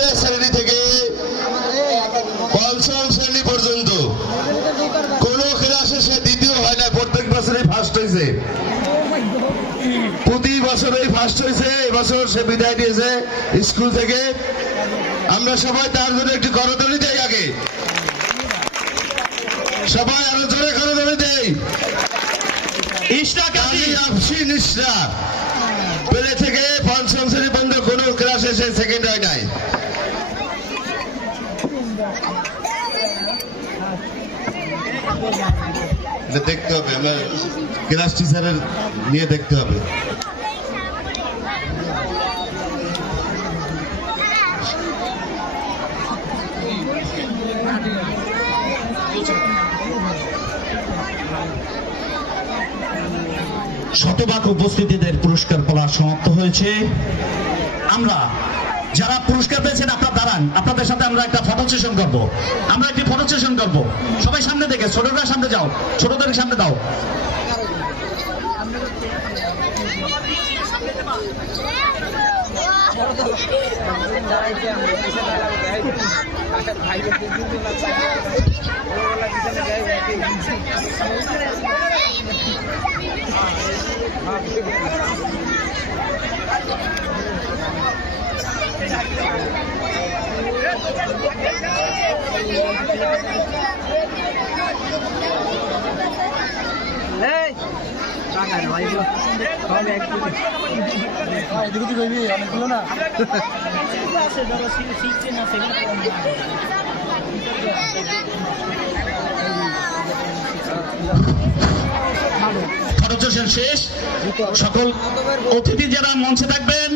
Play শ্রেণী থেকে পঞ্চম শ্রেণী পর্যন্ত কোন ক্লাসে সে দ্বিতীয় হয় না, প্রত্যেক বছরই ফার্স্ট হয়েছে। প্রতি বছরই ফার্স্ট হয়েছে। এবছর সে বিদায় নিয়েছে স্কুল থেকে। আমরা সবাই তার জন্য একটি করতালি দেই। আগে সবাই আরো জোরে করতালি দেই। প্লে থেকে পঞ্চম শ্রেণী পর্যন্ত কোন ক্লাসে সে সেকেন্ড হয় নাই। দেখতে হবে, আমরা ক্লাস টিচারের নিয়ে দেখতে হবে। শতভাগ উপস্থিতিদের পুরস্কার পাওয়া সমাপ্ত হয়েছে। আমরা যারা পুরস্কার পেয়েছেন আপনারা দাঁড়ান, আপনাদের সাথে আমরা একটা ফটো সেশন করব। আমরা একটি ফটো সেশন করব। সবাই সামনে থেকে, ছোটরা সামনে যাও, ছোটদের সামনে দাও। ফটো সেশন শেষ। সকল অতিথি যারা মঞ্চে থাকবেন